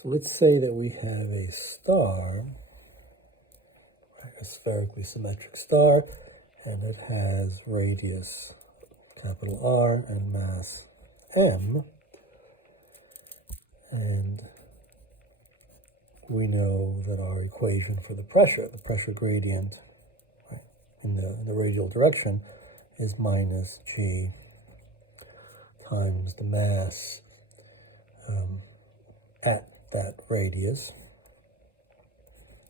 So let's say that we have a star, a spherically symmetric star, and it has radius capital R and mass m, and we know that our equation for the pressure gradient, right, in the radial direction is minus g times the mass at that radius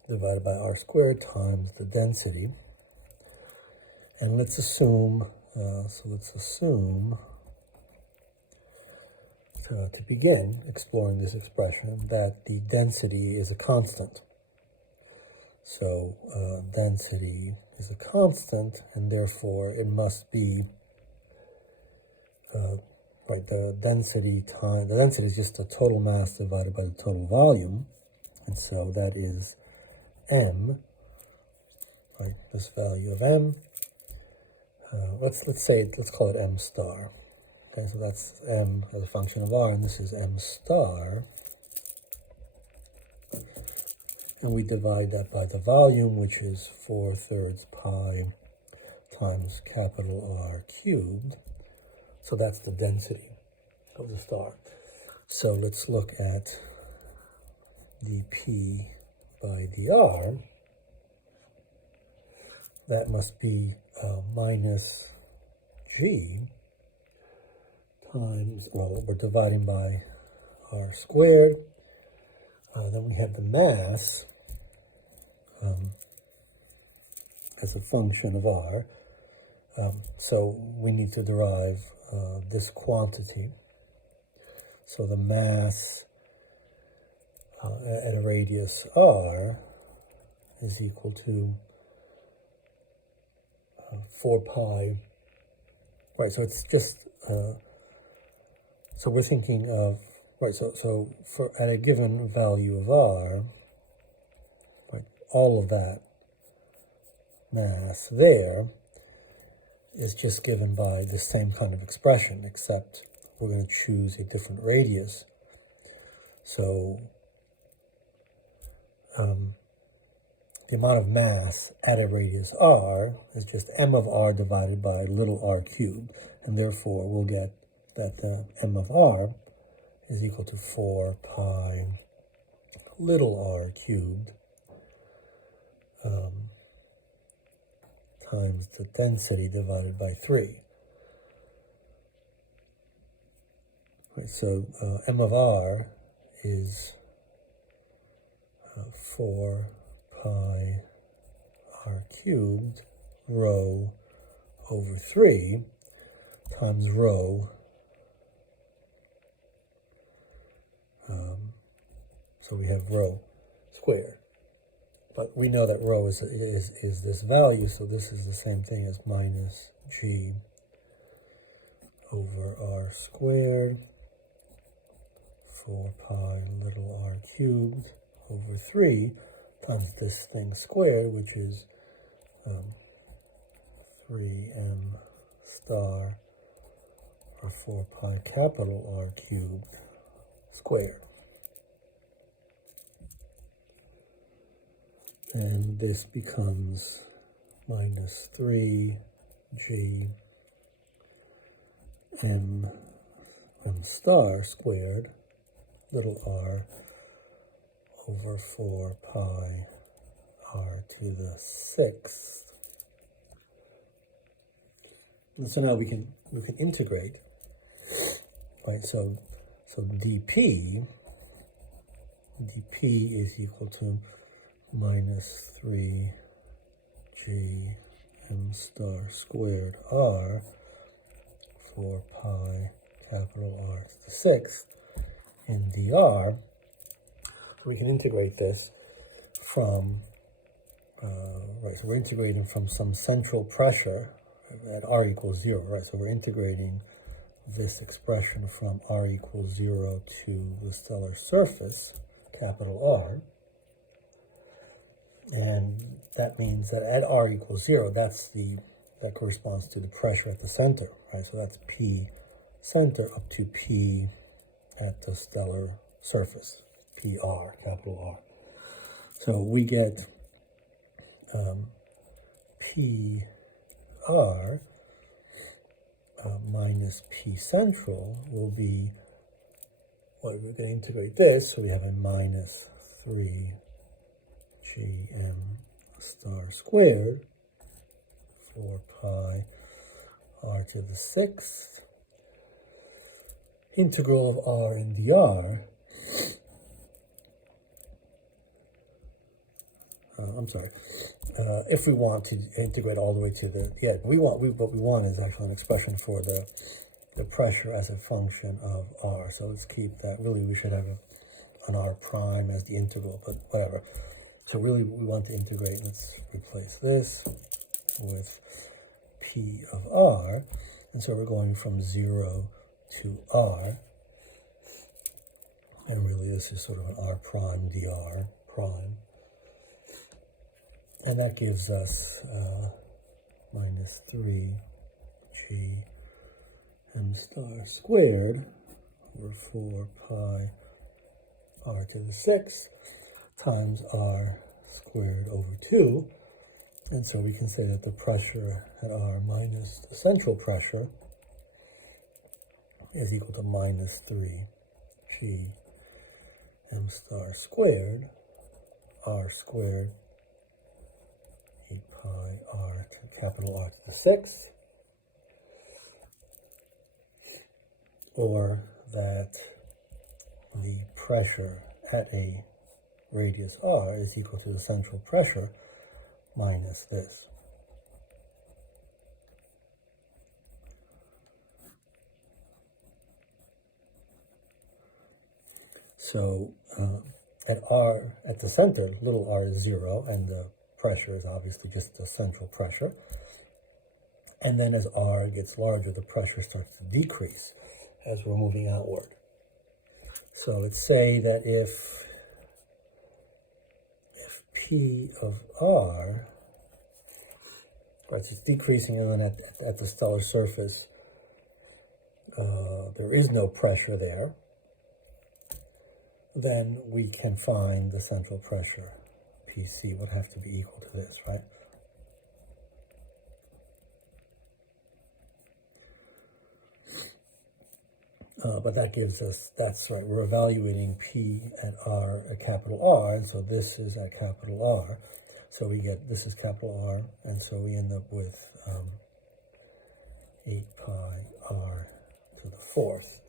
divided by r squared times the density. And let's assume, to begin exploring this expression, that the density is a constant. So density is a constant, and therefore it must be, right, the density is just the total mass divided by the total volume, and so that is m, right, this value of m. Let's call it m star. Okay, so that's m as a function of r, and this is m star. And we divide that by the volume, which is 4/3 pi times capital R cubed. So that's the density of the star. So let's look at dP by dr. That must be minus g times, well, we're dividing by r squared. Then we have the mass as a function of r. So we need to derive this quantity. So the mass at a radius r is equal to 4 pi. Right, so it's just, so we're thinking of, right, so for at a given value of r, right, all of that mass there is just given by the same kind of expression, except we're going to choose a different radius. So the amount of mass at a radius r is just m of r divided by little r cubed, and therefore we'll get that m of r is equal to 4 pi little r cubed times the density divided by 3. Right, so m of r is 4 pi r cubed rho over 3 times rho. So we have rho squared. But we know that rho is this value, so this is the same thing as minus g over r squared, 4 pi little r cubed over 3 times this thing squared, which is 3m star, or 4 pi capital R cubed squared. And this becomes minus 3g m star squared, little r, over 4 pi r to the 6th. And so now we can integrate, right? So dP is equal to minus 3g m star squared r, 4 pi capital R to the 6th in dr. We can integrate this from, right, so we're integrating from some central pressure at r equals 0, right? So we're integrating this expression from r equals 0 to the stellar surface, capital R. And that means that at r equals 0, that corresponds to the pressure at the center, right? So that's P center up to P at the stellar surface. PR, capital R. So we get PR minus P central will be, well, we're going to integrate this, so we have a minus 3 GM star squared 4 pi r to the 6th integral of r in dr. I'm sorry. If we want to integrate all the way to the, what we want is actually an expression for the pressure as a function of r. So let's keep that. Really, we should have an r prime as the integral, but whatever. So really, we want to integrate. Let's replace this with p of r. And so we're going from 0 to r. And really, this is sort of an r prime dr prime. And that gives us minus 3 g m star squared over 4 pi r to the 6th times r squared over 2. And so we can say that the pressure at r minus the central pressure is equal to minus 3 g m star squared r squared 8 pi r to capital R to the 6th, or that the pressure at a radius r is equal to the central pressure minus this. So at r, at the center, little r is 0, and the pressure is obviously just the central pressure. And then as r gets larger, the pressure starts to decrease as we're moving outward. So let's say that if P of r, right, it's decreasing, and then at the stellar surface, there is no pressure there, then we can find the central pressure. PC would have to be equal to this, right? But that gives us, that's right, we're evaluating P at R at capital R, and so this is at capital R. So we get, this is capital R, and so we end up with 8 pi R to the 4th.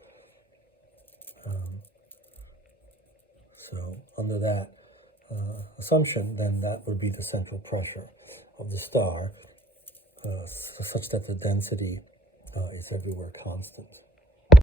So under that assumption, then that would be the central pressure of the star, such that the density is everywhere constant.